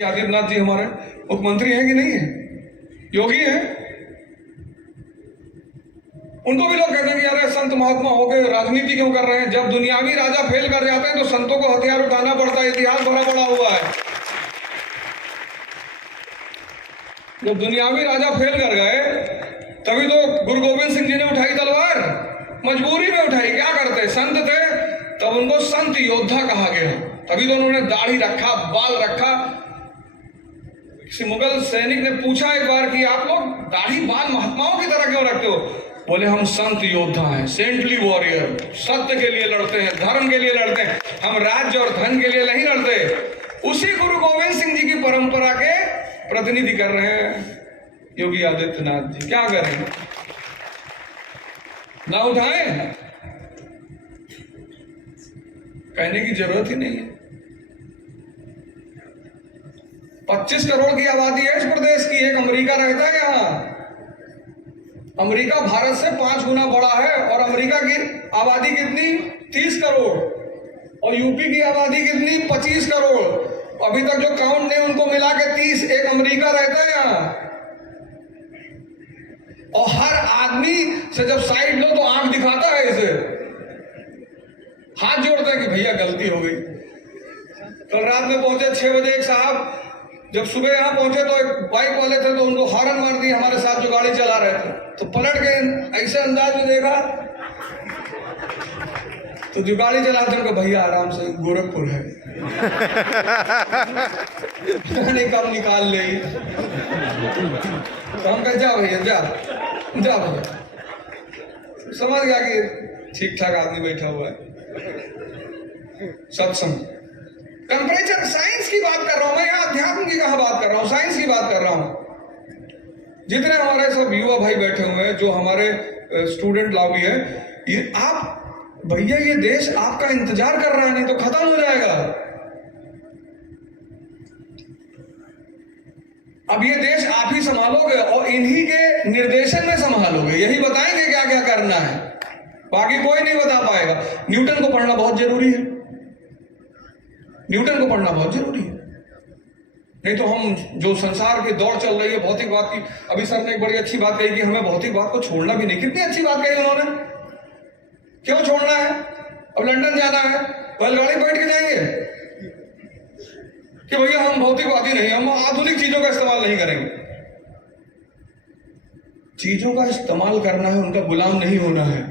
आदित्यनाथ जी हमारे मुख्यमंत्री हैं कि नहीं है? योगी हैं। उनको भी लोग कहते हैं कि अरे संत महात्मा हो गए, राजनीति क्यों कर रहे हैं? जब दुनियावी राजा फेल कर जाते हैं तो संतों को हथियार उठाना पड़ता है। इतिहास भरा पड़ा हुआ है। जब दुनियावी राजा फेल कर गए तभी तो गुरु गोविंद सिंह जी ने उठाई तलवार, मजबूरी में उठाई। क्या करते? संत थे, तब उनको संत योद्धा कहा गया। तभी तो उन्होंने दाढ़ी रखा, बाल रखा। किसी मुगल सैनिक ने पूछा एक बार कि आप लोग दाढ़ी बाल महात्माओं की तरह क्यों रखते हो? बोले हम संत योद्धा हैं, सेंटली वॉरियर, सत्य के लिए लड़ते हैं, धर्म के लिए लड़ते हैं, हम राज्य और धन के लिए नहीं लड़ते। उसी गुरु गोविंद सिंह जी की परंपरा के प्रतिनिधि कर रहे हैं योगी आदित्यनाथ जी। क्या करें? ना उठाएं? कहने की जरूरत ही नहीं है। 25 करोड़ की आबादी है इस प्रदेश की। एक अमेरिका रहता है यहाँ। अमेरिका भारत से 5 गुना बड़ा है और अमेरिका की आबादी कितनी? 30 करोड़। और यूपी की आबादी कितनी? 25 करोड़। अभी तक जो काउंट नहीं उनको मिला के 30। एक अमेरिका रहता है यहाँ। और हर आदमी से जब साइड लो तो आंख दिखाता है इसे, हाथ जोड़ता है कि भैया गलती हो गई। कल रात में पहुंचे 6 बजे एक साहब, जब सुबह यहाँ पहुंचे तो एक बाइक वाले थे तो उनको हॉर्न मार दी हमारे साथ जो गाड़ी चला रहे थे। तो पलट के ऐसे अंदाज में देखा तो जो गाड़ी चलाते उनको, भैया आराम से, गोरखपुर है। नहीं कब निकाल ले। तो हम कहे जा भैया जा जा भैया। समझ गया कि ठीक ठाक आदमी बैठा हुआ है। सत्संग, टेम्परेचर, साइंस की बात कर रहा हूं मैं, यहाँ अध्यात्म की कहाँ बात कर रहा हूँ, साइंस की बात कर रहा हूं। जितने हमारे सब युवा भाई बैठे हुए हैं, जो हमारे स्टूडेंट लॉबी है, ये आप भैया, ये देश आपका इंतजार कर रहा है, नहीं तो खत्म हो जाएगा। अब ये देश आप ही संभालोगे और इन्हीं के निर्देशन में संभालोगे। यही बताएंगे क्या क्या करना है, बाकी कोई नहीं बता पाएगा। न्यूटन को पढ़ना बहुत जरूरी है। न्यूटन को पढ़ना बहुत जरूरी है, नहीं तो हम जो संसार की दौड़ चल रही है भौतिकवाद की। अभी सर ने एक बड़ी अच्छी बात कही कि हमें भौतिकवाद को छोड़ना भी नहीं। कितनी अच्छी बात कही उन्होंने। क्यों छोड़ना है? अब लंदन जाना है, बैलगाड़ी बैठ के जाएंगे कि भैया हम भौतिकवादी नहीं, हम आधुनिक चीजों का इस्तेमाल नहीं करेंगे। चीजों का इस्तेमाल करना है, उनका गुलाम नहीं होना है।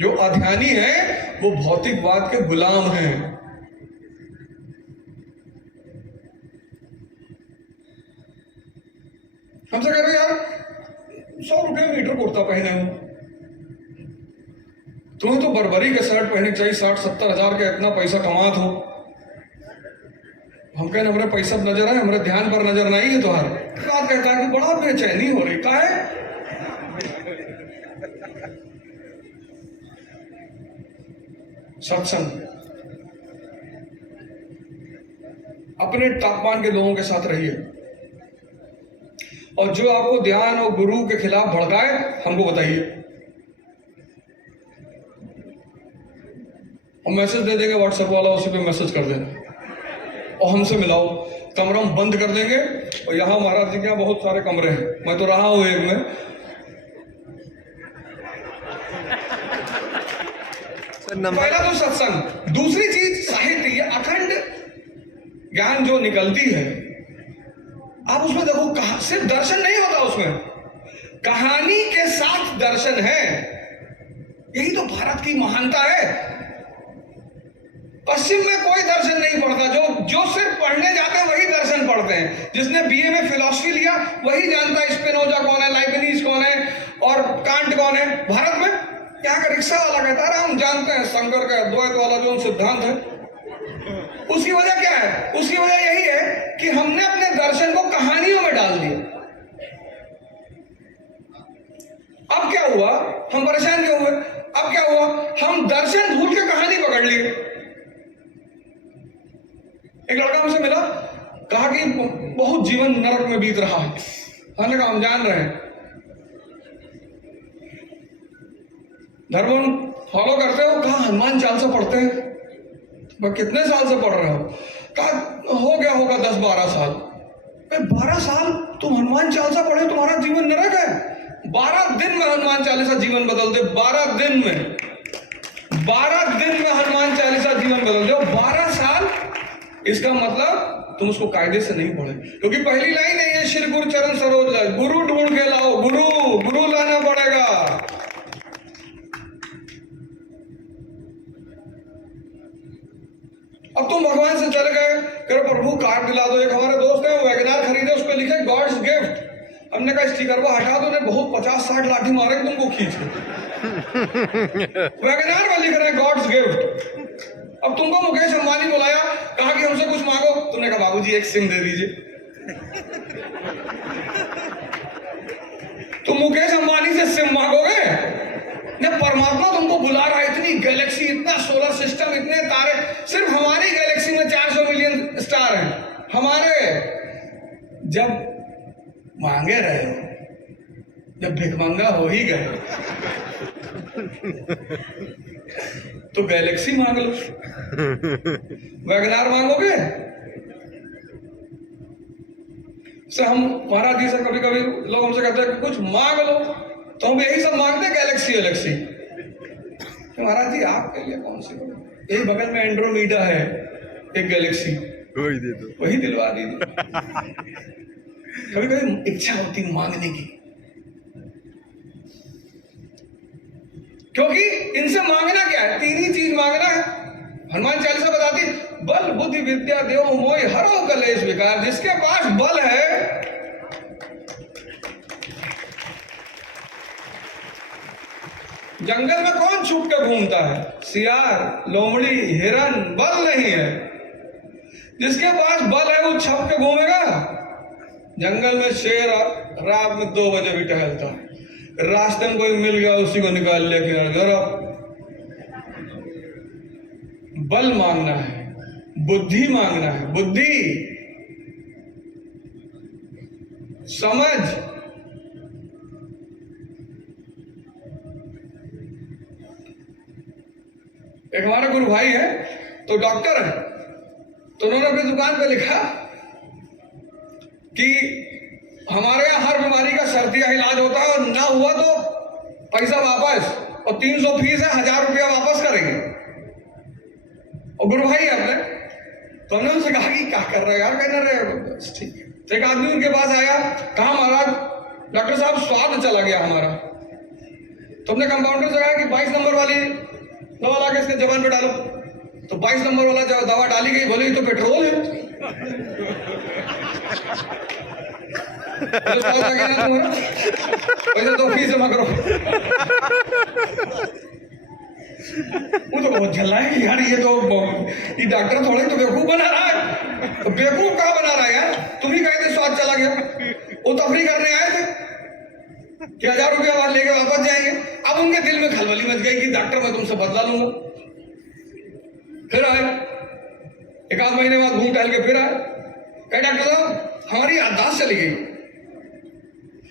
जो अध्यानी है वो भौतिकवाद के गुलाम हैं। हमसे कह रहे यार 100 रुपये मीटर कुर्ता पहने हो, तुम्हें तो बर्बरी के शर्ट पहने चाहिए, 60-70 हजार का इतना पैसा कमात हो। हम कहने हमारे पैसा पर नजर है, हमारे ध्यान पर नजर नहीं है। तुम्हार बात कहता है कि बड़ा बेचैनी हो रही का है। सत्संग, अपने तापमान के लोगों के साथ रहिए और जो आपको ध्यान और गुरु के खिलाफ भड़काए हमको बताइए। और मैसेज दे देंगे व्हाट्सएप वाला, उसी पे मैसेज कर देना और हमसे मिलाओ। कमरा हम बंद कर देंगे। और यहाँ महाराज जी के यहाँ बहुत सारे कमरे हैं, मैं तो रहा हूं एक में। पहला तो सत्संग, दूसरी चीज साहित्य। ये अखंड ज्ञान जो निकलती है, आप उसमें देखो, कहा सिर्फ दर्शन नहीं होता, उसमें कहानी के साथ दर्शन है। यही तो भारत की महानता है। पश्चिम में कोई दर्शन नहीं पढ़ता। जो सिर्फ पढ़ने जाते हैं वही दर्शन पढ़ते हैं। जिसने बीए में फिलॉसफी लिया वही जानता है स्पिनोजा कौन है, लाइबनिज कौन है और कांट कौन है। भारत में यहाँ का रिक्शा वाला कहता है हम जानते हैं शंकर का द्वैत वाला जो सिद्धांत है। उसकी वजह क्या है? उसकी वजह यही है कि हमने अपने दर्शन को कहानियों में डाल दिया। अब क्या हुआ? हम परेशान क्यों हुए? अब क्या हुआ? हम दर्शन भूल के कहानी पकड़ लिए। एक लड़का मुझसे मिला, कहा कि बहुत जीवन नरक में बीत रहा है। हमने कहा हम जान रहे हैं, धर्म फॉलो करते हो? कहा हनुमान चालीसा पढ़ते हैं। मैं कितने साल से पढ़ रहा हूं? कहा हो गया होगा 10-12 साल। 12 साल तुम हनुमान चालीसा पढ़े, तुम्हारा जीवन नरक है। 12 दिन में हनुमान चालीसा जीवन बदल दे, 12 दिन में, 12 दिन में हनुमान चालीसा जीवन बदल दे। 12 साल, इसका मतलब तुम उसको कायदे से नहीं पढ़े, क्योंकि पहली लाइन है ये, श्री गुरु चरण सरोज लाए, गुरु ढूंढ के लाओ, गुरु गुरु लाना पड़ेगा। अब तुम भगवान से चले गए, करो प्रभु कार दिला दो। एक हमारे दोस्त है, वैगनार खरीदे, उस पर लिखे गॉड्स गिफ्ट। हमने कहा स्टिकर वो हटा दो, ने बहुत 50-60 लाठी मारे तुमको खींच के। वैगनार में लिख रहे हैं गॉड्स गिफ्ट। अब तुमको मुकेश अंबानी बुलाया, कहा कि हमसे कुछ मांगो, तुमने कहा बाबूजी एक सिम दे दीजिए। तुम मुकेश अंबानी से सिम मांगोगे? ने परमात्मा तुमको बुला रहा है, इतनी गैलेक्सी, इतना सोलर सिस्टम, इतने तारे, सिर्फ हमारी गैलेक्सी में 400 मिलियन स्टार हैं हमारे। जब मांगे रहे हो, जब भिखमंगा हो ही गए तो गैलेक्सी मांग लो। वैगनार मांगोगे? से हम महाराज जी से कभी कभी लोग हमसे कहते हैं कि कुछ मांग लो, तो हम यही सब मांगते हैं, गैलेक्सी गैलेक्सी। तो महाराज जी आपके लिए कौन सी? यही बगल में एंड्रोमीडा है, एक गैलेक्सी, वही दे दो, वही दिलवा दीजिए। कभी कभी इच्छा होती मांगने की, क्योंकि इनसे मांगना क्या है? 3 ही चीज मांगना है। हनुमान चालीसा बताती, बल बुद्धि विद्या देव मोहि हरो कलेश विकार। जिसके पास बल है, जंगल में कौन छुप के घूमता है? सियार, लोमड़ी, हिरन, बल नहीं है। जिसके पास बल है वो छप के घूमेगा। जंगल में शेर रात में 2 बजे भी टहलता है, रास्ते में कोई मिल गया उसी को निकाल लेके जरा। बल मांगना है, बुद्धि मांगना है, बुद्धि, समझ। एक हमारा गुरु भाई है, तो डॉक्टर है, तो उन्होंने अपनी दुकान पे लिखा कि हमारे यहाँ हर बीमारी का शर्तिया इलाज होता है, और ना हुआ तो पैसा वापस, और 300 फीस है, 1000 रुपया वापस करेंगे। और गुरु भाई अपने, तो हमने उनसे कहा कि क्या कर रहे यार? कहना रहे ठीक है। तो एक आदमी उनके पास आया, कहा महाराज डॉक्टर साहब स्वाद चला गया हमारा। तो हमने कंपाउंडर से कहा कि 22 नंबर वाली दवा ला के इसके जबान पे डालो। तो 22 नंबर वाला जब दवा डाली गई, बोले ये तो पेट्रोल है। पैसा तो फीस जमा करो। वो तो बहुत झल्ला है यार, ये डॉक्टर थोड़े तो बेवकूफ बना रहा है। तो बेवकूफ कहाँ बना रहा है यार? तुम ही कहते स्वाद चला गया। वो तफरी करने आए थे कि 1000 रुपया बाद लेके वापस जाएंगे। अब उनके दिल में खलबली मच गई कि डॉक्टर मैं तुमसे बदला लूंगा। फिर आए, 1 आध महीने बाद घूम टहल के फिर आए, कहे डॉक्टर साहब हमारी याददाश्त चली गई।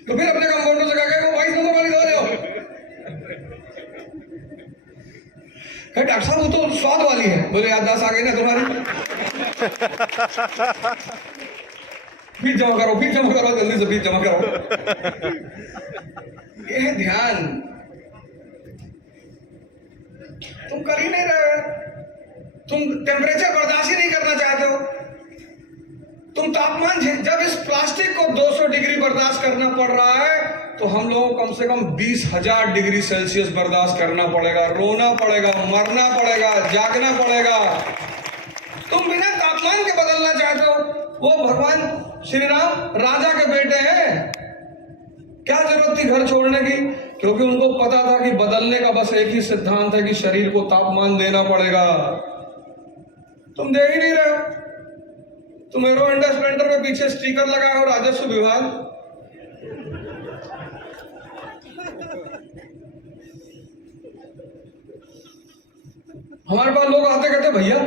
तो फिर अपने कंपाउंडर से कहा 22 नंबर वाली दवा ले। डॉक्टर साहब वो तो स्वाद वाली है। बोले याददाश्त आ गई ना तुम्हारी। फीस जमा करो, फीस जमा करो, जल्दी से फीस जमा करो। ये है ध्यान, तुम कर ही नहीं रहे। तुम टेम्परेचर बर्दाश्त ही नहीं करना चाहते हो। तुम तापमान, जब इस प्लास्टिक को 200 डिग्री बर्दाश्त करना पड़ रहा है, तो हम लोगों को कम से कम 20,000 डिग्री सेल्सियस बर्दाश्त करना पड़ेगा। रोना पड़ेगा, मरना पड़ेगा, जागना पड़ेगा। तुम बिना तापमान के बदलना चाहते हो। वो भगवान श्री राम राजा के बेटे हैं, क्या जरूरत थी घर छोड़ने की? क्योंकि उनको पता था कि बदलने का बस एक ही सिद्धांत है कि शरीर को तापमान देना पड़ेगा। तुम दे ही नहीं रहे हो। तुम हीरो होंडा स्प्लेंडर में पीछे स्टिकर लगाए हो राजस्व विभाग। हमारे पास लोग आते कहते भैया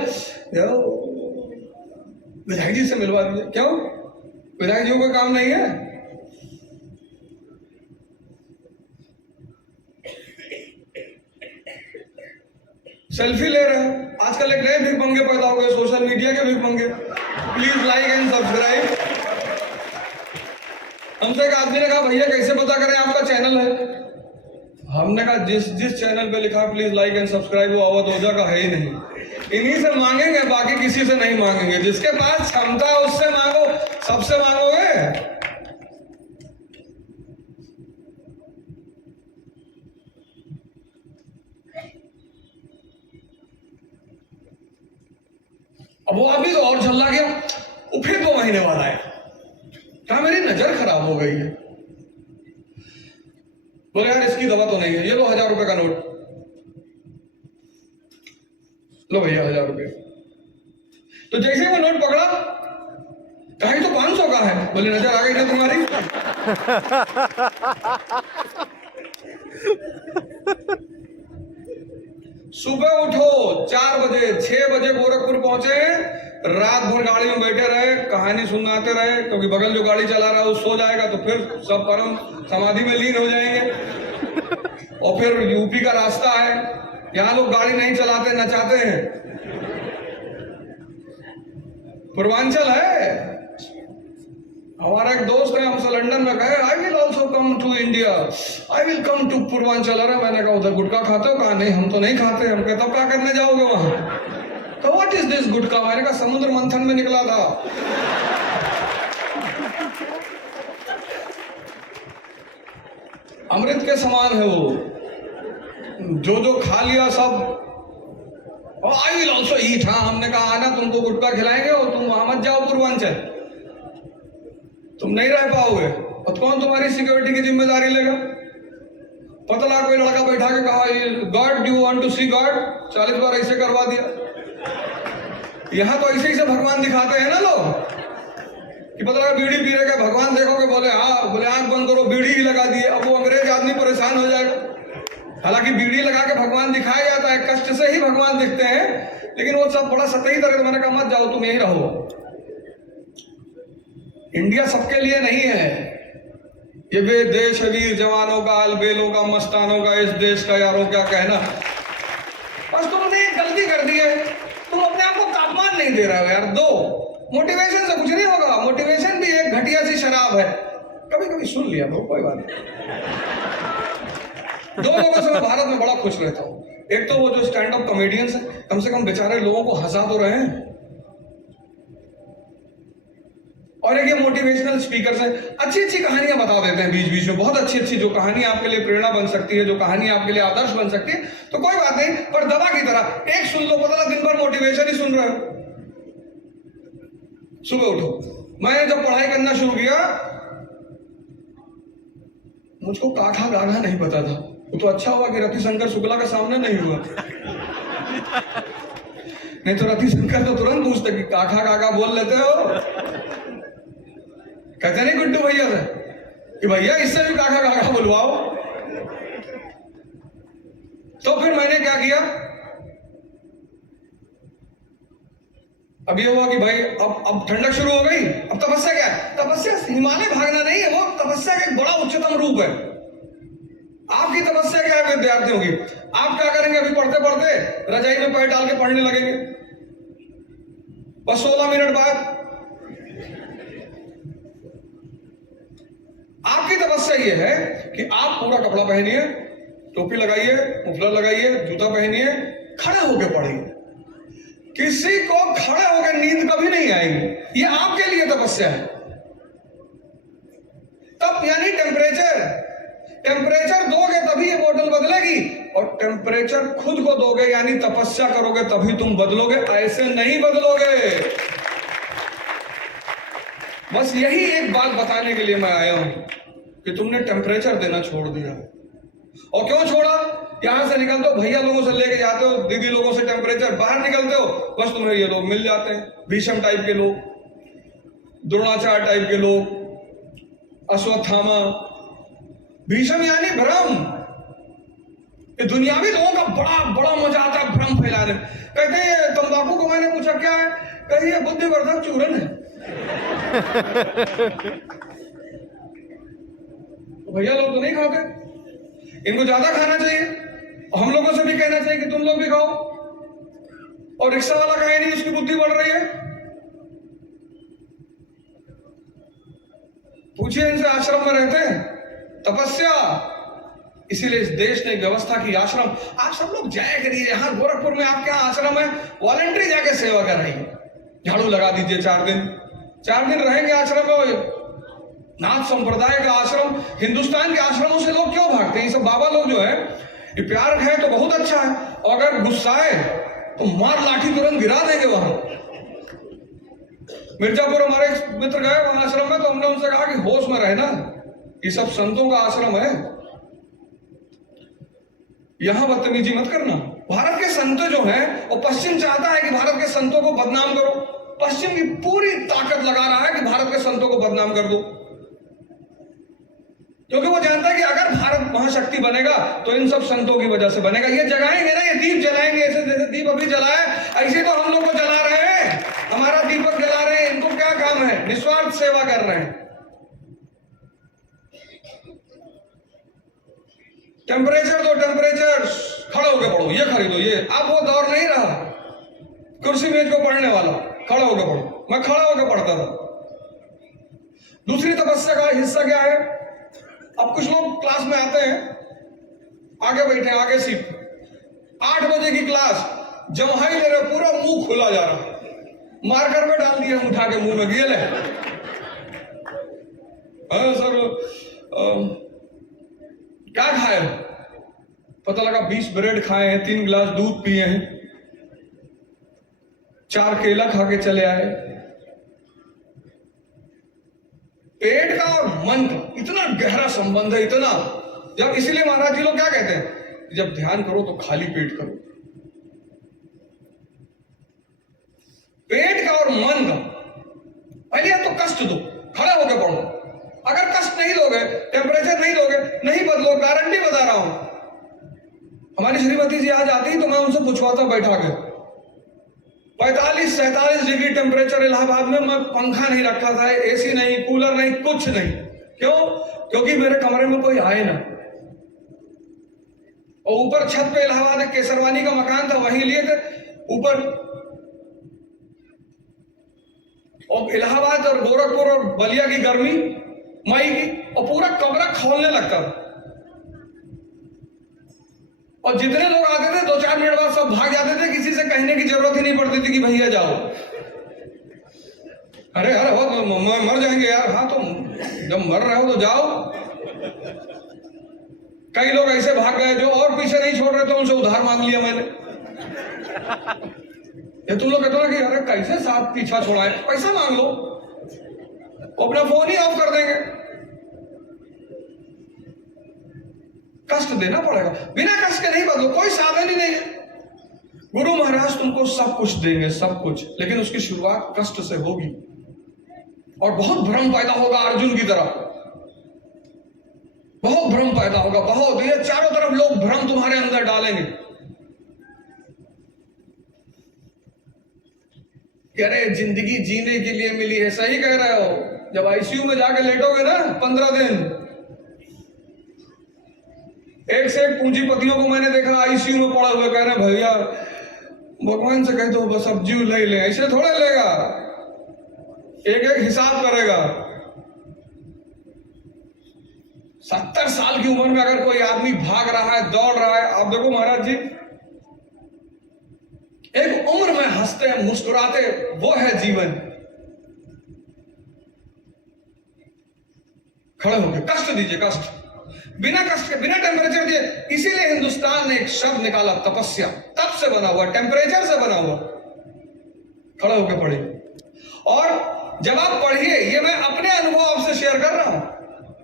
विधायक जी से मिलवा दीजिए। क्यों? विधायक जी को काम नहीं है? सेल्फी ले रहे हैं। आजकल एक नए भिखमंगे पैदा हो गए, सोशल मीडिया के भिखमंगे। Please like and subscribe. हमसे एक आदमी ने कहा भैया कैसे पता करें आपका चैनल है? हमने कहा जिस चैनल पे लिखा प्लीज लाइक एंड सब्सक्राइब वो अवध ओझा का है ही नहीं। इन्हीं से मांगेंगे, बाकी किसी से नहीं मांगेंगे। जिसके पास क्षमता है उससे मांगो, सबसे मांगोगे? अब वो आदमी तो और झल्ला गया, वो फिर 2 महीने बाद आया, कहा मेरी नजर खराब हो गई है। बोले यार इसकी दवा तो नहीं है, ये लो 1000 रुपए का नोट, लो भैया 1000 रुपए। तो जैसे वो नोट पकड़ा, कहा तो 500 का है। बोले नजर आ गई ना तुम्हारी? सुबह उठो 4 बजे, 6 बजे गोरखपुर पहुंचे, रात भर गाड़ी में बैठे रहे, कहानी सुनाते रहे, क्योंकि बगल जो गाड़ी चला रहा है वो सो जाएगा तो फिर सब परम समाधि में लीन हो जाएंगे। और फिर यूपी का रास्ता है, यहाँ लोग गाड़ी नहीं चलाते, नचाते हैं। पूर्वांचल है। हमारा एक दोस्त है, हमसे लंदन में कहे I will also come to India, I will come to Purvanchal. अरे मैंने कहा उधर गुटखा खाते हो? कहा नहीं हम तो नहीं खाते। हम कहते तब क्या करने जाओगे वहां? तो व्हाट इज दिस गुटखा? मैंने कहा समुद्र मंथन में निकला था। अमृत के समान है वो, जो खा लिया सब। आई विल ऑल्सो ईट। हाँ हमने कहा आना, तुमको गुटखा खिलाएंगे और तुम वहां मत जाओ पूर्वांचल, तुम नहीं रह पाओगे। और कौन तुम्हारी सिक्योरिटी की जिम्मेदारी लेगा? पतला कोई लड़का बैठा के कहा god do you want to see god, 40 बार ऐसे करवा दिया। यहां तो ऐसे ही से भगवान दिखाते हैं ना लोग, कि पता बीड़ी पी रहे भगवान देखोगे, बोले हाँ, बोले आंख बंद करो, बीड़ी ही लगा दिए। अब वो अंग्रेज आदमी परेशान हो जाएगा। हालांकि बीड़ी लगा के भगवान दिखाया जाता है, कष्ट से ही भगवान दिखते हैं, लेकिन वो सब बड़ा सतही तरह। मैंने कहा मत जाओ, तुम यहीं रहो। इंडिया सबके लिए नहीं है। ये वे देश है वीर जवानों का, अलबेलों का, मस्तानों का, इस देश का यारों क्या कहना। बस तुमने एक गलती कर दी है, तुम अपने आप को तापमान नहीं दे रहे हो यार। दो मोटिवेशन से कुछ नहीं होगा। मोटिवेशन भी एक घटिया सी शराब है। कभी कभी सुन लिया तो कोई बात नहीं। 2 लोगों से मैं भारत में बड़ा खुश रहता हूँ। एक तो वो जो स्टैंड अप कॉमेडियंस है, कम से कम बेचारे लोगों को हंसा तो रहे हैं। और एक ये मोटिवेशनल स्पीकर्स हैं, अच्छी अच्छी कहानियां बता देते हैं बीच बीच में, बहुत अच्छी अच्छी जो कहानी आपके लिए प्रेरणा बन सकती है, जो कहानी आपके लिए आदर्श बन सकती है। तो कोई बात नहीं, पर दवा की तरह एक सुन लो, पता दिन भर मोटिवेशन ही सुन रहे हो। सुबह उठो। मैंने जब पढ़ाई करना शुरू किया, मुझको काठा गाना नहीं पता था। वो तो अच्छा हुआ कि रतिशंकर शुक्ला के सामने नहीं हुआ, नहीं तो रतिशंकर तो तुरंत पूछते कि काठा काका बोल लेते हो। कहते नहीं गुड्डू भैया से कि भैया इससे भी काका काका बुलवाओ। तो फिर मैंने क्या किया, अब ये हुआ कि भाई अब ठंडक शुरू हो गई। अब तपस्या क्या है? तपस्या हिमालय भागना नहीं है, वो तपस्या का एक बड़ा उच्चतम रूप है। आपकी तपस्या क्या है विद्यार्थियों की? आप क्या करेंगे? अभी पढ़ते पढ़ते रजाई में पैर डाल के पढ़ने लगेंगे, बस 16 मिनट बाद। आपकी तपस्या ये है कि आप पूरा कपड़ा पहनिए, टोपी लगाइए, मुफलर लगाइए, जूता पहनिए, खड़े होकर पढ़िए। किसी को खड़े होकर नींद कभी नहीं आएगी। ये आपके लिए तपस्या है। तब यानी टेम्परेचर दोगे तभी ये बोतल बदलेगी, और टेम्परेचर खुद को दोगे यानी तपस्या करोगे तभी तुम बदलोगे, ऐसे नहीं बदलोगे। बस यही एक बात बताने के लिए मैं आया हूं कि तुमने टेम्परेचर देना छोड़ दिया। और क्यों छोड़ा? यहां से निकलते हो, भैया लोगों से लेके जाते हो, दीदी लोगों से टेम्परेचर, बाहर निकलते हो बस तुम्हें ये लोग मिल जाते हैं, भीष्म टाइप के लोग, द्रोणाचार्य टाइप के लोग, अश्वत्थामा। भीष्म यानी भ्रम। दुनियावी लोगों का बड़ा बड़ा मजा आता है भ्रम फैलाने। कहते हैं तंबाकू को मैंने पूछा क्या है, कही ये बुद्धिवर्धक चूरन है। भैया लोग तो नहीं खाते, इनको ज्यादा खाना चाहिए, और हम लोगों से भी कहना चाहिए कि तुम लोग भी खाओ। और रिक्शा वाला कहे नहीं उसकी बुद्धि बढ़ रही है, पूछिए इनसे, आश्रम में रहते हैं, तपस्या। इसीलिए इस देश ने व्यवस्था की आश्रम। आप सब लोग जाया करिए, यहां गोरखपुर में आपके यहाँ आश्रम है, वॉलंटरी जाके सेवा कर रही है, झाड़ू लगा दीजिए। 4 दिन रहेंगे आश्रम में। नाथ संप्रदाय का आश्रम, हिंदुस्तान के आश्रमों से लोग क्यों भागते हैं? ये सब बाबा लोग जो है, ये प्यार है तो बहुत अच्छा है, और अगर गुस्साए तो मार लाठी तुरंत गिरा देंगे वहां। मिर्जापुर हमारे मित्र गए वहां आश्रम में, तो हमने उनसे कहा कि होश में रहना, ये सब संतों का आश्रम है, यहां बदतमीजी मत करना। भारत के संत जो हैं, वो पश्चिम चाहता है कि भारत के संतों को बदनाम करो। पश्चिम की पूरी ताकत लगा रहा है कि भारत के संतों को बदनाम कर दो, क्योंकि वो जानता है कि अगर भारत महाशक्ति बनेगा तो इन सब संतों की वजह से बनेगा। ये जगाएंगे ना, ये दीप जलाएंगे, ऐसे जैसे दीप अभी जलाए, ऐसे तो हम लोग को जला रहे हैं, हमारा दीपक जला रहे हैं। इनको क्या काम है? निस्वार्थ सेवा कर रहे हैं। टेम्परेचर दो, टेम्परेचर, खड़े होके पढ़ो, ये खरीदो, ये। अब वो दौर नहीं रहा कुर्सी मेज को पढ़ने वाला, खड़े होके पढ़ो। मैं खड़े होके पढ़ता था। दूसरी तपस्या का हिस्सा क्या है? अब कुछ लोग क्लास में आते हैं, आगे बैठे, आगे सीट, 8 बजे की क्लास, जमहाई ले रहे, पूरा मुंह खुला जा रहा, मार्कर में डाल दिया उठा के मुंह में, गेल है। सर क्या खाए? पता लगा 20 ब्रेड खाए हैं, 3 गिलास दूध पिए हैं, 4 केला खा के चले आए। पेट का और मन का इतना गहरा संबंध है, इतना। जब इसीलिए महाराज जी लोग क्या कहते हैं, जब ध्यान करो तो खाली पेट करो। पेट का और मन का पहले तो कष्ट दो, खड़े होकर पढ़ो। अगर कष्ट नहीं दोगे, टेम्परेचर नहीं दोगे, नहीं बदलो, गारंटी बता रहा हूं। हमारी श्रीमती जी आज आती तो मैं उनसे पूछवाता बैठा के, 45-47 डिग्री टेम्परेचर इलाहाबाद में, मैं पंखा नहीं रखा था, एसी नहीं, कूलर नहीं, कुछ नहीं। क्यों? क्योंकि मेरे कमरे में कोई आए ना। और ऊपर छत पे इलाहाबाद एक केसरवानी का मकान था, वहीं लिए थे ऊपर। और इलाहाबाद और गोरखपुर और बलिया की गर्मी मई की, और पूरा कमरा खोलने लगता था। और जितने लोग आते थे 2-4 मिनट बाद सब भाग जाते थे, किसी से कहने की जरूरत ही नहीं पड़ती थी कि भैया जाओ। अरे अरे हो तो मर जाएंगे यार। हाँ, तो जब मर रहे हो तो जाओ। कई लोग ऐसे भाग गए जो और पीछे नहीं छोड़ रहे, तो उनसे उधार मांग लिया मैंने। ये तुम लोग कहते हो कि अरे कैसे साथ पीछा छोड़ाए, पैसा मांग लो, अपना फोन ही ऑफ कर देंगे। कष्ट देना पड़ेगा, बिना कष्ट के नहीं बदलो, कोई साधन ही नहीं है। गुरु महाराज तुमको सब कुछ देंगे, सब कुछ, लेकिन उसकी शुरुआत कष्ट से होगी। और बहुत भ्रम पैदा होगा, अर्जुन की तरह बहुत भ्रम पैदा होगा, बहुत। ये चारों तरफ लोग भ्रम तुम्हारे अंदर डालेंगे कि अरे जिंदगी जीने के लिए मिली है। सही कह रहे हो। जब आईसीयू में जाके लेटोगे ना 15 दिन, एक से एक पूंजीपतियों को मैंने देखा आईसीयू में पड़ा हुआ, कह रहे भैया भगवान से कह दो बस अब जीव ले ले। ऐसे थोड़ा लेगा, एक एक हिसाब करेगा। 70 साल की उम्र में अगर कोई आदमी भाग रहा है, दौड़ रहा है, आप देखो महाराज जी, एक उम्र में हंसते हैं, मुस्कुराते, वो है जीवन। खड़े होके कष्ट दीजिए, कष्ट, बिना कष्ट के, बिना टेम्परेचर दिए। इसीलिए हिंदुस्तान ने एक शब्द निकाला, तपस्या। तप से बना हुआ, टेम्परेचर से बना हुआ। खड़े होके पढ़िए। और जब आप पढ़िए, ये मैं अपने अनुभव आपसे शेयर कर रहा हूं।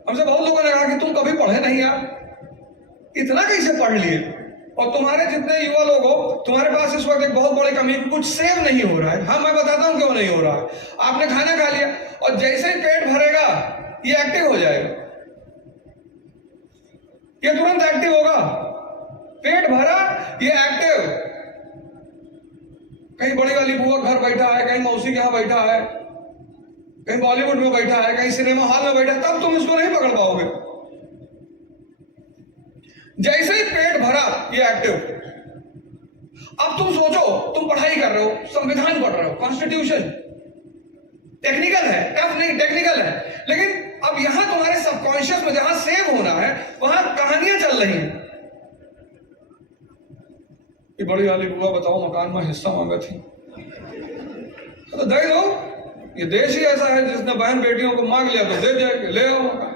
हमसे बहुत लोगों ने कहा कि तुम कभी पढ़े नहीं यार, इतना कैसे पढ़ लिए? और तुम्हारे जितने युवा लोग हो, तुम्हारे पास इस वक्त एक बहुत बड़ी कमी, कुछ सेव नहीं हो रहा है। हाँ, मैं बताता हूं क्यों नहीं हो रहा है। आपने खाना खा लिया और जैसे ही पेट भरेगा ये एक्टिव हो जाएगा, ये तुरंत एक्टिव होगा। पेट भरा, ये एक्टिव। कहीं बड़ी वाली बुआ घर बैठा है, कहीं मौसी के यहां बैठा है, कहीं बॉलीवुड में बैठा है, कहीं सिनेमा हॉल में बैठा है, तब तुम इसको नहीं पकड़ पाओगे। जैसे ही पेट भरा ये एक्टिव। अब तुम सोचो, तुम पढ़ाई कर रहे हो, संविधान पढ़ रहे हो, कॉन्स्टिट्यूशन, टेक्निकल है, टफ नहीं, टेक्निकल है, लेकिन अब यहां तुम्हारे सबकॉन्शियस में जहां सेव होना है वहां कहानियां चल रही हैं कि बड़ी वाली बुआ बताओ मकान में हिस्सा मांगा थी, तो दे दो। ये देश ही ऐसा है जिसने बहन बेटियों को मांग लिया तो दे जाएंगे, ले आओ मकान।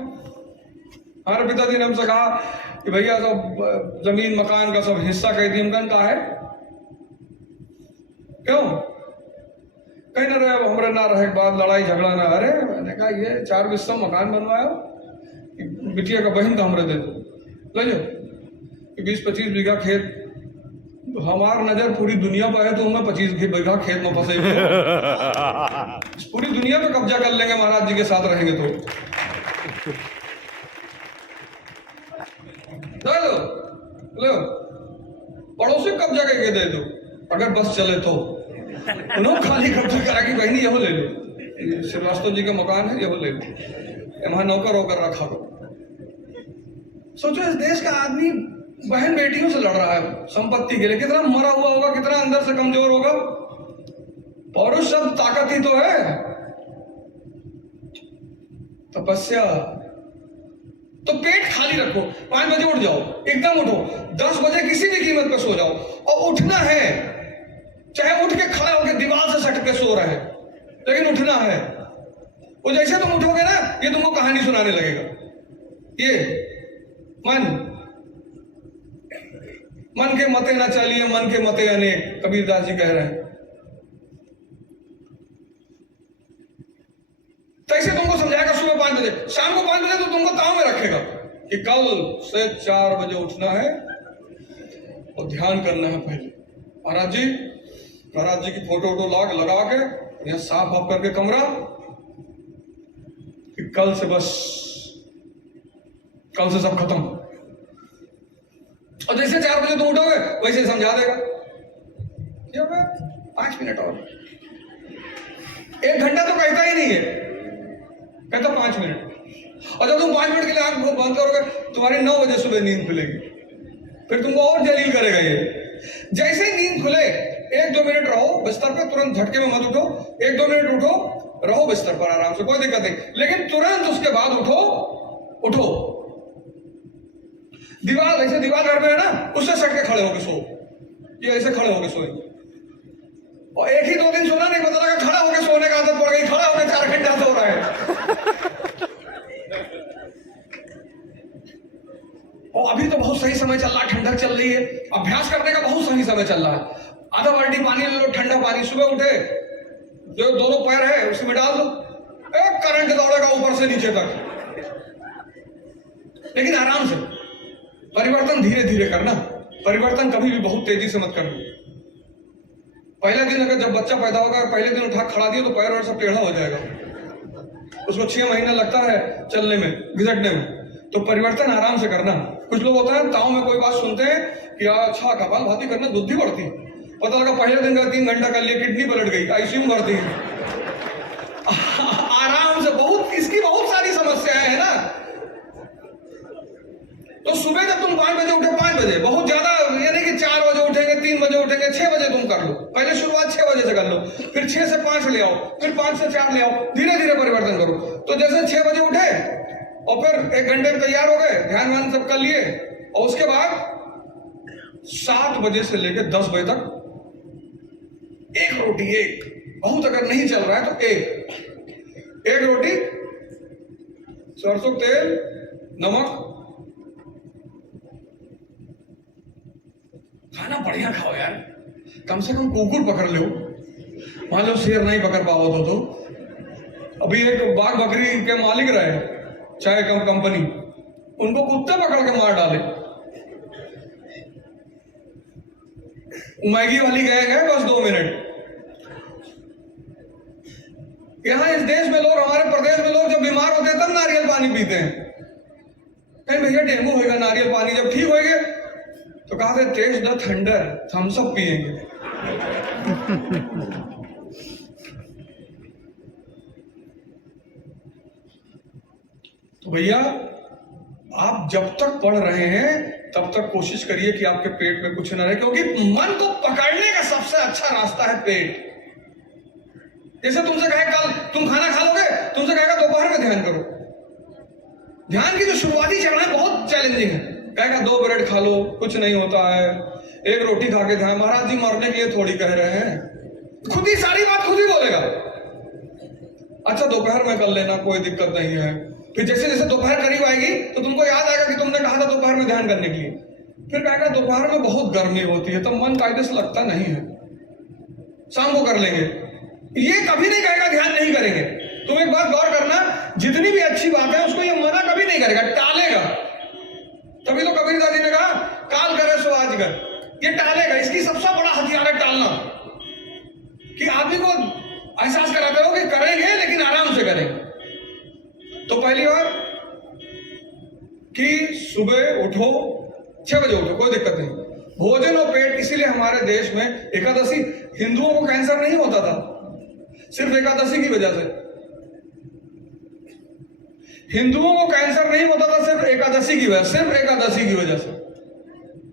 हमारे पिताजी ने हमसे कहा कि भैया सब जमीन मकान का सब हिस्सा कह दी। हमकन का है क्यों कहीं ना रहे, हमरे ना रहे बाद लड़ाई झगड़ा ना। अरे मैंने कहा ये 4 हिस्सा मकान बनवाया, बिटिया का बहन का हमरे दे दो, ले लो। 20-25 बीघा खेत, हमार नजर पूरी दुनिया पर है तो मैं 25 बीघा खेत में फंसे पूरी दुनिया पे कब्जा कर लेंगे महाराज जी के साथ रहेंगे तो। लो लो पड़ोसी कब्जा करके दे दो अगर बस चले तो। उन्होंने खाली कब्जा करा कि बहनी यहो ले लो, श्रीवास्तव जी का मकान है यहो ले लो, वहां नौकर होकर रखा करो। सोचो इस देश का आदमी बहन बेटियों से लड़ रहा है संपत्ति के लिए, कितना मरा हुआ होगा, कितना अंदर से कमजोर होगा। पौरुष शब्द ताकत ही तो है, तपस्या। तो पेट खाली रखो, 5 बजे उठ जाओ, एकदम उठो, 10 बजे किसी भी कीमत पर सो जाओ। और उठना है, चाहे उठ के खड़े होकर दीवार से सट के सो रहे हैं, लेकिन उठना है। वो जैसे तुम उठोगे ना ये तुमको कहानी सुनाने लगेगा। ये मन के मते ना चलिए मन के मते अनेक, कबीरदास जी कह रहे हैं। तो ऐसे तुमको समझाएगा सुबह 5 बजे, शाम को 5 बजे तो तुमको ताव में रखेगा कि कल से 4 बजे उठना है और ध्यान करना है। पहले महाराज जी की फोटो लगा के यहां साफ ऑफ करके कमरा कि कल से सब खत्म। और जैसे 4 बजे तुम उठोगे वैसे समझा देगा क्या 5 मिनट और, 1 घंटा तो कहता ही नहीं है, कहता 5 मिनट। और जब तुम 5 मिनट के लिए आंख बंद करोगे तुम्हारी 9 बजे सुबह नींद खुलेगी, फिर तुमको और जलील करेगा ये। जैसे ही नींद खुले 1-2 मिनट रहो बिस्तर पे, तुरंत झटके में मत उठो। 1-2 मिनट उठो, रहो बिस्तर पर आराम से, कोई दिक्कत नहीं, लेकिन तुरंत उसके बाद उठो। दीवार ऐसे दीवार घर में है ना, उससे सट के खड़े होके सो, ये ऐसे खड़े होके सोए। और 1 ही 2 दिन सोना नहीं, पता लगा खड़ा होके सोने का आदत पड़ गई, खड़ा होके 4 घंटा सो रहा है। और अभी तो बहुत सही समय चल रहा है, ठंडक चल रही है, अभ्यास करने का बहुत सही समय चल रहा है। आधा बाल्टी पानी ले लो, ठंडा पानी, सुबह उठे जो दोनों पैर है उसमें डाल दो, एक करंट दौड़ेगा ऊपर से नीचे तक। लेकिन आराम से, परिवर्तन धीरे धीरे करना, परिवर्तन कभी भी बहुत तेजी से मत करना। पहले दिन अगर जब बच्चा पैदा होगा पहले दिन उठा खड़ा दिया तो पैर और सब टेढ़ा हो जाएगा, उसको 6 महीना लगता है चलने में, घिसटने में। तो परिवर्तन आराम से करना। कुछ लोग होता है ताऊ में कोई बात सुनते हैं कि अच्छा कपालभाति करने बुद्धि बढ़ती, पता लगा पहले दिन का 3 घंटा कर लिया, किडनी पलट गई, आईसीयू भर्ती। आराम से, इसकी बहुत सारी समस्याएं है ना। तो सुबह जब तुम 5 बजे उठे, 5 बजे बहुत ज्यादा यानी कि 4 बजे उठेंगे, 3 बजे उठेंगे, 6 बजे तुम कर लो। पहले शुरुआत 6 बजे से कर लो, फिर 6 से 5 ले आओ, फिर 5 से 4 ले आओ, धीरे धीरे परिवर्तन करो। तो जैसे 6 बजे उठे और फिर 1 घंटे में तैयार हो गए, ध्यान सब कर लिए, और उसके बाद 7 बजे से लेकर 10 बजे तक 1 रोटी, बहुत अगर नहीं चल रहा है तो 1 रोटी, सरसों तेल, नमक, खाना बढ़िया खाओ यार, कम से कम कुकुर पकड़ लो, मान लो शेर नहीं पकड़ पाओ तो। अभी एक बाघ बकरी के मालिक रहे, चाय कंपनी, उनको कुत्ते पकड़ के मार डाले। मैगी वाली गए बस 2 मिनट। यहां इस देश में लोग, हमारे प्रदेश में लोग जब बीमार होते हैं तब नारियल पानी पीते हैं। कहीं भैया डेंगू होगा, नारियल पानी जब ठीक होएगा तो कहा taste the thunder, Thums Up पिएंगे। तो भैया आप जब तक पढ़ रहे हैं तब तक कोशिश करिए कि आपके पेट में कुछ ना रहे, क्योंकि मन को पकड़ने का सबसे अच्छा रास्ता है पेट। जैसे तुमसे कहे कल तुम खाना खा लोगे, तुमसे कहेगा दोपहर में ध्यान करो, ध्यान की जो शुरुआती चरण है बहुत चैलेंजिंग है। कहेगा 2 ब्रेड खा लो, कुछ नहीं होता है, 1 रोटी खा के ध्यान। महाराज जी मरने के लिए थोड़ी कह रहे हैं, खुद ही सारी बात खुद ही बोलेगा। अच्छा दोपहर में कर लेना, कोई दिक्कत नहीं है। फिर जैसे जैसे दोपहर करीब आएगी तो तुमको याद आएगा कि तुमने कहा था दोपहर में ध्यान करने के लिए। फिर कहेगा दोपहर में बहुत गर्मी होती है, तब मन कायदे से लगता नहीं है, शाम को कर लेंगे। ये कभी नहीं कहेगा ध्यान नहीं करेंगे। तुम एक बात गौर करना, जितनी भी अच्छी बात है उसको ये मना कभी नहीं करेगा, टालेगा। तभी तो कबीरदास जी ने कहा काल करे सो आज कर, ये टालेगा। इसकी सबसे बड़ा हथियार है टालना, कि आदमी को एहसास कराते हो कि करेंगे लेकिन आराम से करेंगे। तो पहली बार कि सुबह उठो 6 बजे उठो, कोई दिक्कत नहीं, भोजन और पेट। इसीलिए हमारे देश में एकादशी, हिंदुओं को कैंसर नहीं होता था सिर्फ एकादशी की वजह से। हिंदुओं को कैंसर नहीं होता था सिर्फ एकादशी की वजह, सिर्फ एकादशी की वजह से।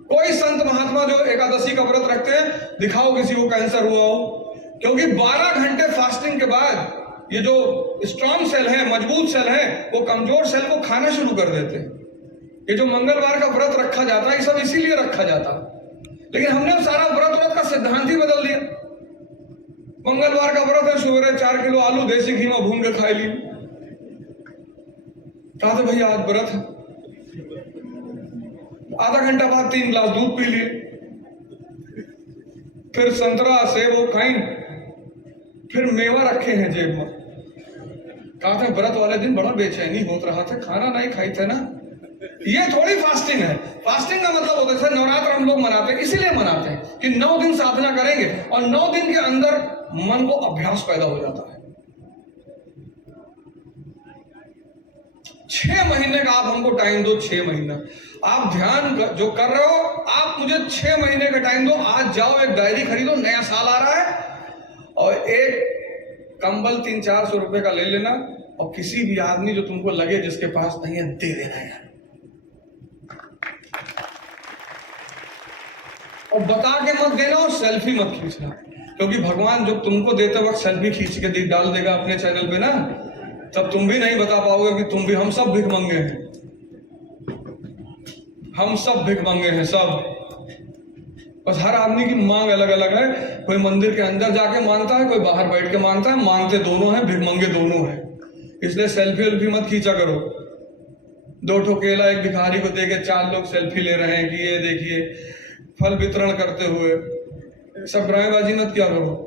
कोई संत महात्मा जो एकादशी का व्रत रखते हैं, दिखाओ किसी को कैंसर हुआ हो। क्योंकि 12 घंटे फास्टिंग के बाद ये जो स्ट्रॉन्ग सेल है, मजबूत सेल है, वो कमजोर सेल को खाना शुरू कर देते हैं। ये जो मंगलवार का व्रत रखा जाता है, ये सब इसीलिए रखा जाता है। लेकिन हमने सारा व्रत का सिद्धांत ही बदल दिया। मंगलवार का व्रत है, सवेरे 4 किलो आलू देसी घी में भून के खाई ली। कहा था भैया आज व्रत है, आधा घंटा बाद 3 गिलास दूध पी लिए, फिर संतरा सेब वो खाई, फिर मेवा रखे हैं जेब में। कहा था व्रत वाले दिन बड़ा बेचैनी होता रहा था, खाना नहीं खाई थे ना। ये थोड़ी फास्टिंग है। फास्टिंग का मतलब होता है, नवरात्र हम लोग मनाते हैं, इसीलिए मनाते हैं कि 9 दिन साधना करेंगे और 9 दिन के अंदर मन को अभ्यास पैदा हो जाता है। 6 महीने का आप हमको टाइम दो, 6 महीना आप ध्यान जो कर रहे हो, आप मुझे 6 महीने का टाइम दो। आज जाओ एक डायरी खरीदो, नया साल आ रहा है, और एक कंबल 300-400 रुपए का ले लेना, और किसी भी आदमी जो तुमको लगे जिसके पास नहीं है दे देना यार, और बता के मत देना, और सेल्फी मत खींचना। क्योंकि भगवान जब तुमको देते वक्त सेल्फी खींच के डाल देगा अपने चैनल पे ना, तब तुम भी नहीं बता पाओगे कि तुम भी, हम सब भिखमंगे हैं, हम सब भिखमंगे हैं सब। बस हर आदमी की मांग अलग अलग है। कोई मंदिर के अंदर जाके मांगता है, कोई बाहर बैठ के मांगता है, मांगते दोनों हैं, भिखमंगे दोनों हैं। इसलिए सेल्फी उल्फी मत खींचा करो। 2 ठो केला एक भिखारी को देके 4 लोग सेल्फी ले रहे हैं कि ये देखिए, फल वितरण करते हुए, सब ड्रामेबाजी मत किया करो।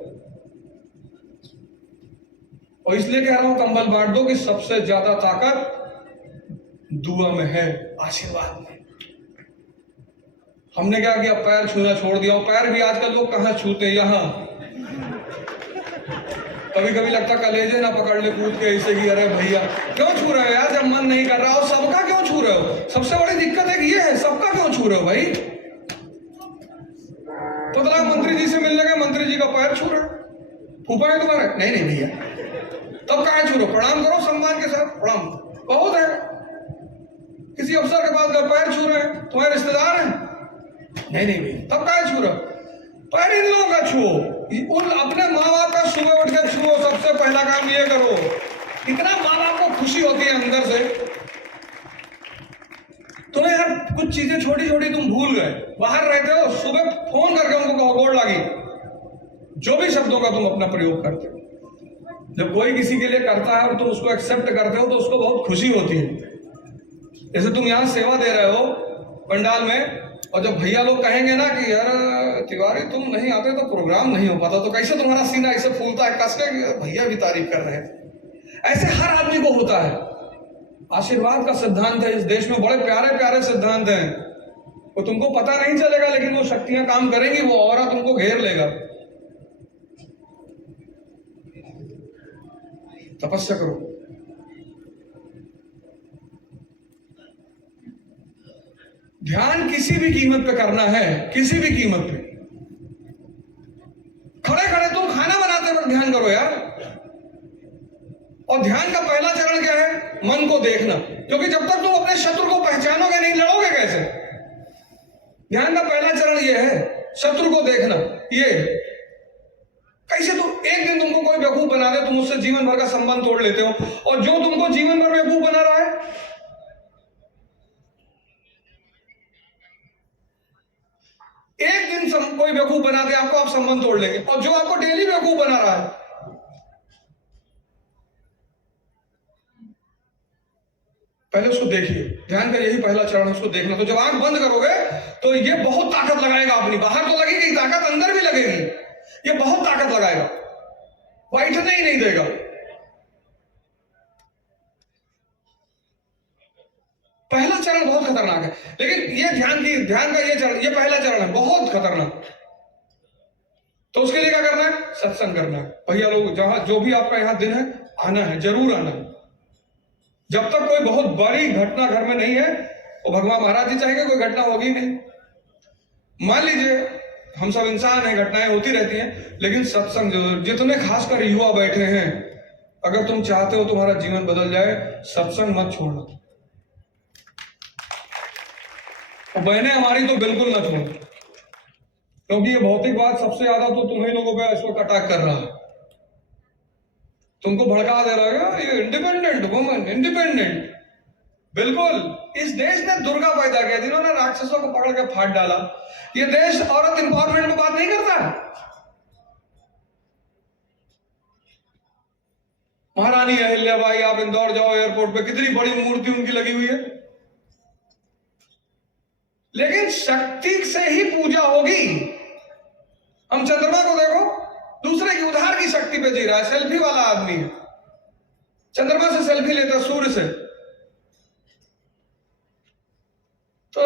और इसलिए कह रहा हूं कंबल बांट दो कि सबसे ज्यादा ताकत दुआ में है, आशीर्वाद में। हमने क्या किया, पैर छूना छोड़ दिया। और पैर भी आजकल लोग कहां छूते हैं, यहां। कभी कभी लगता कलेजे ना पकड़ ले कूद के ऐसे कि अरे भैया क्यों छू रहे हो यार, जब मन नहीं कर रहा। और सबका क्यों छू रहे हो? सबसे बड़ी दिक्कत है कि ये है, सबका क्यों छू रहे हो भाई? पुतला मंत्री जी से मिलने गए, मंत्री जी का पैर छू रहे, फूफा है तुम्हारे? नहीं नहीं भैया। तब कहा छू रहे? प्रणाम करो सम्मान के साथ, प्रणाम बहुत है। किसी अफसर के पास गए, पैर छू रहे हैं, तुम्हारे रिश्तेदार हैं? नहीं नहीं भैया। तब कहा छू रहे? पैर इन लोगों का छुओ, उन अपने माँ बाप का सुबह उठ के छुओ, सबसे पहला काम ये करो। इतना माँ बाप को खुशी होती है अंदर से। तुम्हें यार कुछ चीजें छोटी छोटी तुम भूल गए, बाहर रहते हो, सुबह फोन करके उनको कहो गोड़ लागी, जो भी शब्दों का तुम अपना प्रयोग करते हो। जब कोई किसी के लिए करता है और तुम उसको एक्सेप्ट करते हो तो उसको बहुत खुशी होती है। जैसे तुम यहाँ सेवा दे रहे हो पंडाल में, और जब भैया लोग कहेंगे ना कि यार तिवारी तुम नहीं आते तो प्रोग्राम नहीं हो पाता, तो कैसे तुम्हारा सीना ऐसे फूलता है कस के, भैया भी तारीफ कर रहे हैं। ऐसे हर आदमी को होता है। आशीर्वाद का सिद्धांत है इस देश में, बड़े प्यारे प्यारे सिद्धांत हैं। वो तुमको पता नहीं चलेगा, लेकिन वो शक्तियां काम करेंगी, वो औरा तुमको घेर लेगा। तपस्या करो। ध्यान किसी भी कीमत पे करना है, किसी भी कीमत पे। खड़े खड़े तुम खाना बनाते वक्त ध्यान करो यार। और ध्यान का पहला चरण क्या है? मन को देखना। क्योंकि जब तक तुम अपने शत्रु को पहचानोगे नहीं, लड़ोगे कैसे? ध्यान का पहला चरण यह है, शत्रु को देखना। ये कैसे? तुम एक दिन तुमको कोई बेवकूफ बना दे, तुम उससे जीवन भर का संबंध तोड़ लेते हो। और जो तुमको जीवन भर बेवकूफ बना रहा है, एक दिन कोई बेवकूफ बना दे आपको, आप संबंध तोड़ लेंगे। और जो आपको डेली बेवकूफ बना रहा है, पहले उसको देखिए। ध्यान का यही पहला चरण है, उसको देखना। तो जब आंख बंद करोगे तो ये बहुत ताकत लगाएगा अपनी। बाहर तो लगेगी ताकत, अंदर भी लगेगी। ये बहुत ताकत लगाएगा, बैठने ही नहीं देगा। पहला चरण बहुत खतरनाक है, लेकिन ये ध्यान का ये चरण, ये पहला चरण है, बहुत खतरनाक। तो उसके लिए क्या करना है? सत्संग करना है। भैया लोग, जहां जो भी आपका यहां दिन है, आना है, जरूर आना है। जब तक कोई बहुत बड़ी घटना घर में नहीं है, तो भगवान महाराज जी चाहेंगे कोई घटना होगी नहीं। मान लीजिए हम सब इंसान हैं, घटनाएं होती रहती हैं, लेकिन सत्संग जितने खासकर युवा बैठे हैं, अगर तुम चाहते हो तुम्हारा जीवन बदल जाए, सत्संग मत छोड़ना। बहनें हमारी तो बिल्कुल मत छोड़ना, क्योंकि ये भौतिक बात सबसे ज्यादा तो तुम्हें लोगों पे इस वक्त अटैक कर रहा है, तुमको भड़का दे रहा है। ये इंडिपेंडेंट वुमन, इंडिपेंडेंट। बिल्कुल, इस देश ने दुर्गा पैदा किया, जिन्होंने राक्षसों को पकड़ के फाड़ डाला। ये देश औरत इंपावरमेंट में बात नहीं करता। महारानी अहिल्याबाई, आप इंदौर जाओ एयरपोर्ट पे, कितनी बड़ी मूर्ति उनकी लगी हुई है। लेकिन शक्ति से ही पूजा होगी। हम चंद्रमा को देखो, दूसरे की उधार की शक्ति पे जी रहा है, सेल्फी वाला आदमी है, चंद्रमा से सेल्फी लेता, सूर्य से। तो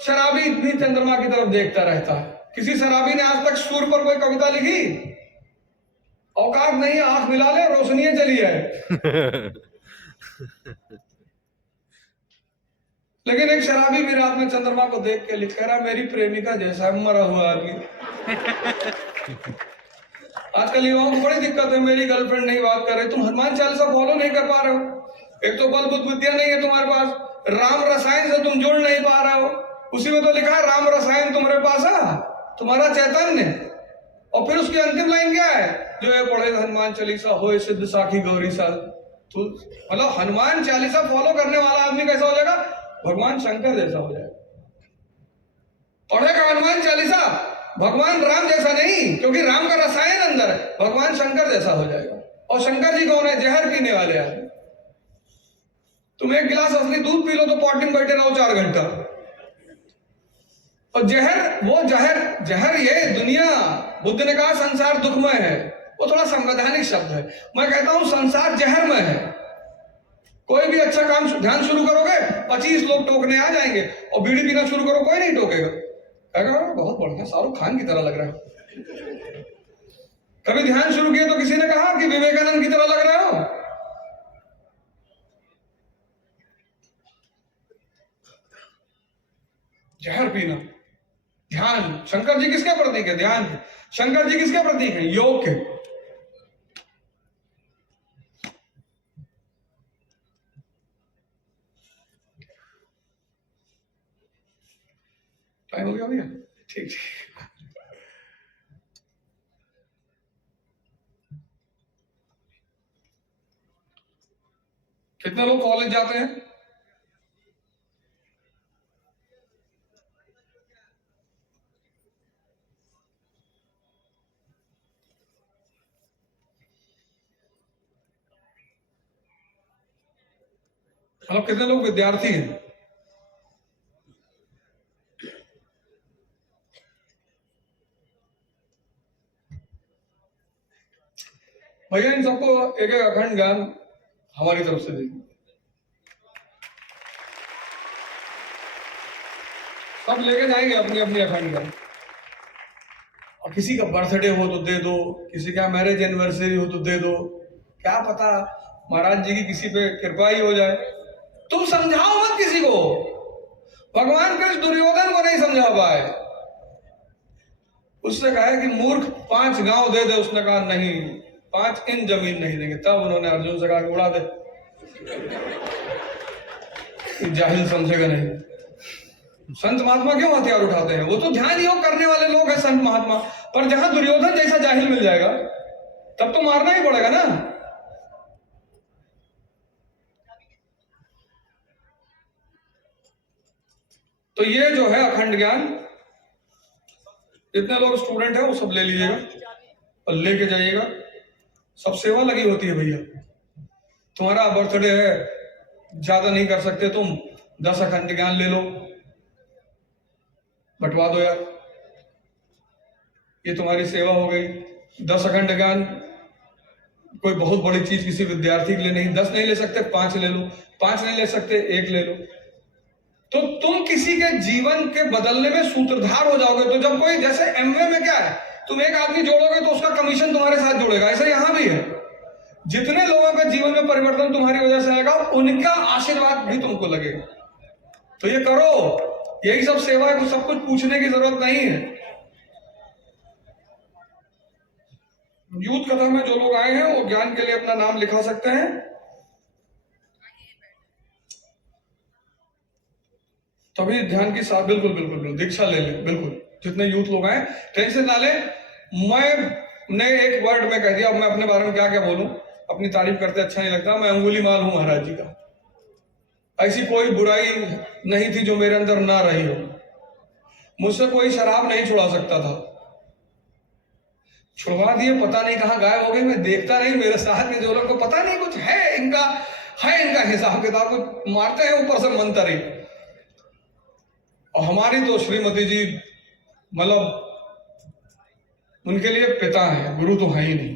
शराबी भी चंद्रमा की तरफ देखता रहता है। किसी शराबी ने आज तक सूर्य पर कोई कविता लिखी? औकात नहीं, आंख मिला ले, रोशनी चली है। लेकिन एक शराबी भी रात में चंद्रमा को देख के लिख रहा, मेरी प्रेमिका जैसा मरा हुआ आदमी। आजकल युवाओं को बड़ी दिक्कत है, मेरी गर्लफ्रेंड नहीं बात कर रही। तुम हनुमान चालीसा फॉलो नहीं कर पा रहे हो। एक तो बल बुद्ध विद्या नहीं है तुम्हारे पास, राम रसायन से तुम जुड़ नहीं पा रहे हो। उसी में तो लिखा है राम रसायन तुम्हारे पास है, तुम्हारा चैतन्य। और फिर उसकी अंतिम लाइन क्या है? जो ये पढ़े हनुमान चालीसा हो सिद्ध साखी गौरी सा। तो मतलब हनुमान चालीसा फॉलो करने वाला आदमी कैसा हो जाएगा? भगवान शंकर जैसा हो जाएगा। पढ़ेगा हनुमान चालीसा, भगवान राम जैसा नहीं, क्योंकि राम का रसायन अंदर है, भगवान शंकर जैसा हो जाएगा। और शंकर जी कौन है? जहर पीने वाले आदमी। तुम एक गिलास असली दूध पी लो तो पॉटी में बैठे रहो 4 घंटा। और जहर, वो जहर ये दुनिया, बुद्ध ने कहा संसार दुखमय है, वो थोड़ा संवैधानिक शब्द है। मैं कहता हूं संसार जहरमय है। कोई भी अच्छा काम ध्यान शुरू करोगे, 25 लोग टोकने आ जाएंगे, और बीड़ी पीना शुरू करो, कोई नहीं टोकेगा, कहेगा बहुत बढ़िया, शाहरुख खान की तरह लग रहा है। कभी ध्यान शुरू किया तो किसी ने कहा कि विवेकानंद की तरह लग रहे हो? जहर पीना। ध्यान, शंकर जी किसके प्रतीक है? ध्यान के। शंकर जी किसके प्रतीक है? योग के। टाइम हो गया भैया? ठीक ठीक। कितने लोग कॉलेज जाते हैं? मतलब कितने लोग विद्यार्थी हैं? भैया इन सबको एक एक अखंड ज्ञान हमारी तरफ से दीजिए। सब लेके जाएंगे अपनी अपनी अखंड ज्ञान। और किसी का बर्थडे हो तो दे दो, किसी का मैरिज एनिवर्सरी हो तो दे दो, क्या पता महाराज जी की किसी पे कृपा ही हो जाए। तुम समझाओ मत किसी को। भगवान कृष्ण दुर्योधन को नहीं समझा पाए, उससे कहा कि मूर्ख 5 गांव दे दे, उसने कहा नहीं, 5 इन जमीन नहीं देंगे। तब उन्होंने अर्जुन से कहा कि उड़ा दे, जाहिल समझेगा नहीं। संत महात्मा क्यों हथियार उठाते हैं? वो तो ध्यान योग करने वाले लोग हैं संत महात्मा। पर जहां दुर्योधन जैसा जाहिल मिल जाएगा, तब तो मारना ही पड़ेगा ना। तो ये जो है अखंड ज्ञान, जितने लोग स्टूडेंट हैं वो सब ले लीजिएगा और लेके जाइएगा। सब सेवा लगी होती है भैया। तुम्हारा बर्थडे है, ज्यादा नहीं कर सकते तुम, 10 अखंड ज्ञान ले लो, बंटवा दो यार, ये तुम्हारी सेवा हो गई। 10 अखंड ज्ञान कोई बहुत बड़ी चीज किसी विद्यार्थी के लिए नहीं। 10 नहीं ले सकते 5 ले लो, 5 नहीं ले सकते 1 ले लो। तो तुम किसी के जीवन के बदलने में सूत्रधार हो जाओगे। तो जब कोई, जैसे एमवे में क्या है, तुम एक आदमी जोड़ोगे तो उसका कमीशन तुम्हारे साथ जुड़ेगा, ऐसा यहां भी है। जितने लोगों के जीवन में परिवर्तन तुम्हारी वजह से आएगा, उनका आशीर्वाद भी तुमको लगेगा। तो ये करो, यही सब सेवा है, सब कुछ पूछने की जरूरत नहीं है। यूथ कथा में जो लोग आए हैं वो ज्ञान के लिए अपना नाम लिखा सकते हैं। तभी ध्यान की साथ, बिल्कुल बिल्कुल बिल्कुल दीक्षा ले लें। बिल्कुल जितने यूथ लोग आए टेंशन ना ले। मैंने एक वर्ड में कह दिया, अब मैं अपने बारे में क्या क्या बोलूं, अपनी तारीफ करते अच्छा नहीं लगता। मैं अंगुली माल हूं महाराज जी का। ऐसी कोई बुराई नहीं थी जो मेरे अंदर ना रही हो। मुझसे कोई शराब नहीं छुड़ा सकता था, छुड़वा दिए, पता नहीं कहां गायब हो गए। मैं देखता नहीं, मेरे साथ में जो लोग को पता नहीं कुछ है इनका हिसाब किताब, कुछ मारते हैं ऊपर से मंत्र ही। और हमारी तो श्रीमती जी मतलब उनके लिए पिता है, गुरु तो है ही नहीं।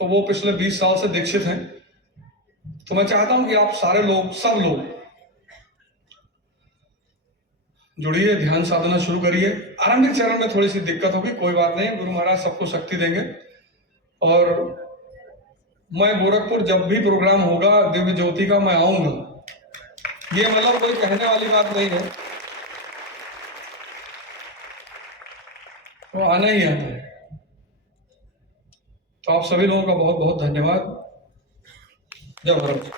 तो वो पिछले 20 साल से दीक्षित हैं। तो मैं चाहता हूं कि आप सारे लोग, सब लोग जुड़िए, ध्यान साधना शुरू करिए। आरंभिक चरण में थोड़ी सी दिक्कत होगी, कोई बात नहीं, गुरु महाराज सबको शक्ति देंगे। और मैं गोरखपुर जब भी प्रोग्राम होगा दिव्य ज्योति का, मैं आऊंगा। ये मतलब कोई कहने वाली बात नहीं है, तो आना ही आना है। तो आप सभी लोगों का बहुत बहुत धन्यवाद। जय भारत।